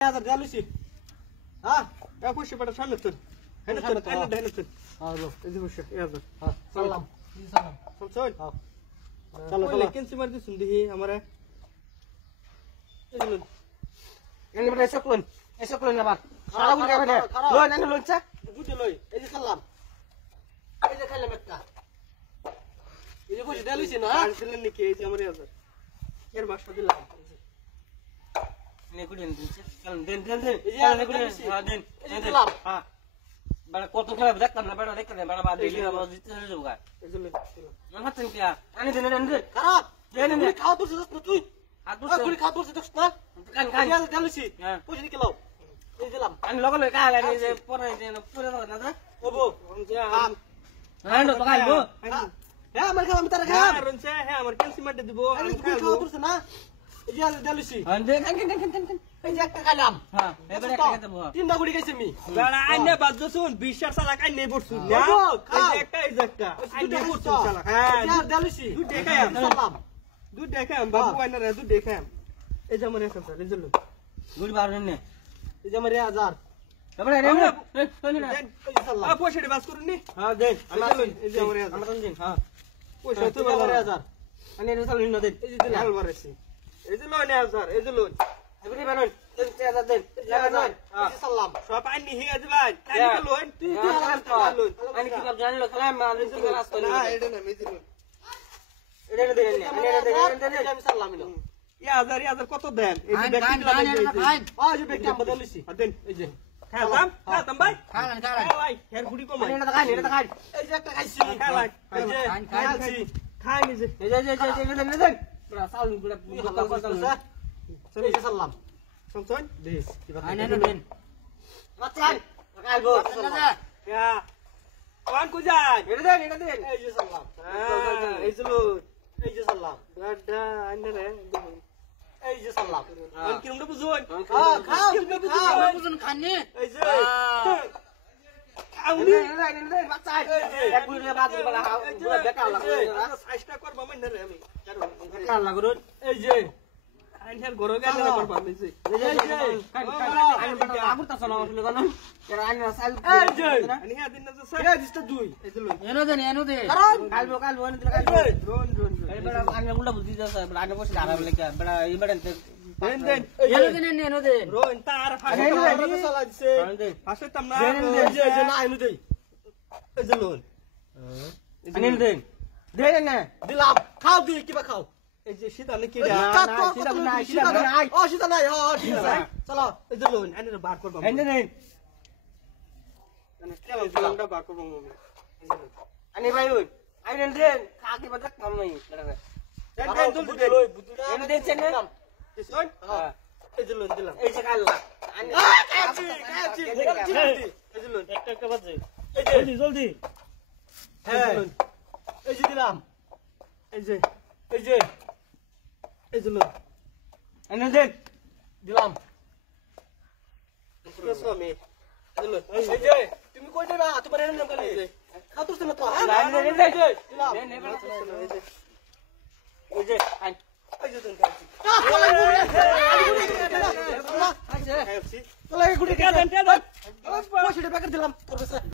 हजार द्या लुसी हा या पैसे पडा सांग तर है ना तर काय नाही तर हां लो इथे पैसे यार हां सलाम सलाम चल हां चलो लेकिन से मर सुन दी हमारा ini pada esok lun apa salah gue apa deh lo nanya lun cak gue loy ini salam ini kalah mereka ini gue sudah lusin ha jalan nih kayak jamur ya sir यार master दिला ini gue den kalau den ini gue ha den ini salam ha bala kotor kala bedak kan bala dekkan bala bad dili bala jitte juga itu lun yang hatin kia ani den karap den ini kau tuh sudah tuh aku kau tuh sudah sudah kan ya jalan sih puji di kilau ini dalam kan lo kan ka la ni pura na obo am ando to kai bo ya mereka minta rekam ronse he amar kelsi madde dibo ani kau terus na ya jalan sih ande kan jak kalam ha ebare একটা bo তিনটা গুড়ি গাইছে me বাড়া আইনে বাজছো শুন 20 সাল I নেই পড়ছু না এই একটা আইনে পড়ছু শালা হ্যাঁ যাল সি দুধ দেখাম সালাম দুধ দেখাম বাবু আইনা রে দুধ দেখাম এই যে মরে আছে স্যার রেজল গুড বারন নে এই যে মরে 1000 তারপরে রে না সালাম পয়সা বাস করুন নি হ্যাঁ দেন এই যে মরে আমরা দিন হ্যাঁ পয়সা তো মরে 1000 আনি রে সালাম না দেন এই যে লাল মারছে এই যে লোন 1000 এই যে লোন এবারে বারন 3000 দেন 1000 এই যে সালাম সব আইনি হি আজবান আনি তো লোন তুই লোন আনি কি জানি লো সালাম মারন কি রাস্তা না এটা না মেজি লোন এটা দেন আনি আমি সালাম নিলাম यार কত দেন এই যে ব্যক্তি যে ব্যক্তি আমরা দিছি দেন এই যে খাতাম ভাই খান ভাই হের গুড়ি কম এটা দেখাই এই যে একটা খাইছি খাই এই যে খাইছি খাই নিজে এই যে দেন বড় সাউল গুড়া চল এই যে সালাম শুনছন দিস কিবা আই না দেন মাচান লাগাইবো ইয়া কোন কো যান এটা দেন এই যে সালাম এই যে সালাম দাদা আইনা রে এই যে সালাম কোন কিরম বুঝুন খাও বুঝুন খাননি এই যে খাওনি রে বাচ্চা এক বুড়ে বাদ বলা বেকার লাগে চেষ্টা করব মানে রে আমি বেকার লাগরুন এই যে আইনার ঘর গেলে না করব আমি যে এই যে আইন আগুরতা চলা আসলে কোন এর আইন সাইল এই যে আনি হ্যাঁ দিন না সে দিস্তা দুই এই যে এনো দে কালবো এনো দে কালবো রোন এই বড় আইন উল্টা বুদ্ধি যাচ্ছে বড় আইন বসে দাঁড়া বলে বেড়া এই বেড়ান এনো দে রোন তার ফাঁসে চলা দিছে ফাঁসে তামনা এই যে না এনো দে এই যে লোন আনি দে না দিলাম খাও দি কিবা খাও এই যে শীত আনে কি শীত নাই ও শীত নাই ঠিক আছে চলো এই যে লোন আনি বার করব আনি দেন মানে কেন লোনটা বার করব আমি আনি ভাই ওই আনি দেন কাকি বাজাক কাম নাই দেন জলদি দেন এনে দেন চেন না দিছন হ্যাঁ এই যে লোন দিলাম এই যে কাল্লা আনি কাছি এই যে লোন একটা বাজে এই যে জলদি হ্যাঁ এই যে দিলাম এই যে লোন এনে দেন দিলাম স্বামী এই যে তুমি কই দেবা তোমার এরকম নাম কালি খাতুরছ না তো দিলাম এই যে আই এই যে দেন চলে গুড়ি কে দেন পয়সাটা বেকার দিলাম তোর কাছে